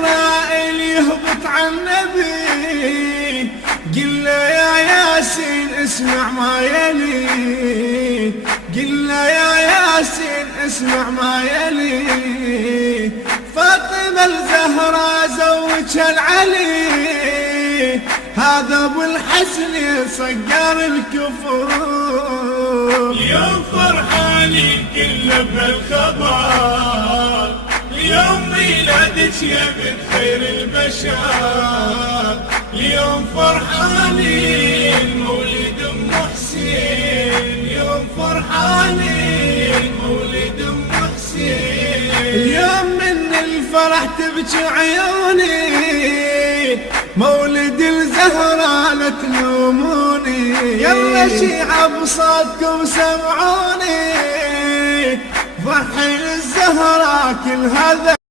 جبرائيل يهبط عن النبي، قل له يا ياسين اسمع ما يلي، قل له يا ياسين اسمع ما يلي. فاطمة الزهراء زوجها العلي، هذا ابو الحسن صقر الكفر. اليوم فرحانين كله بهالخبر، اليوم ميلادك يا بنت خير البشر. اليوم فرحانين مولد ام حسين، اليوم فرحانين مولد ام حسين. اليوم من الفرح تبكي عيوني، مولد الزهراء لا تلوموني. يلا شيعة بصوتكم سمعوني، ضحي الزهراء كل هذا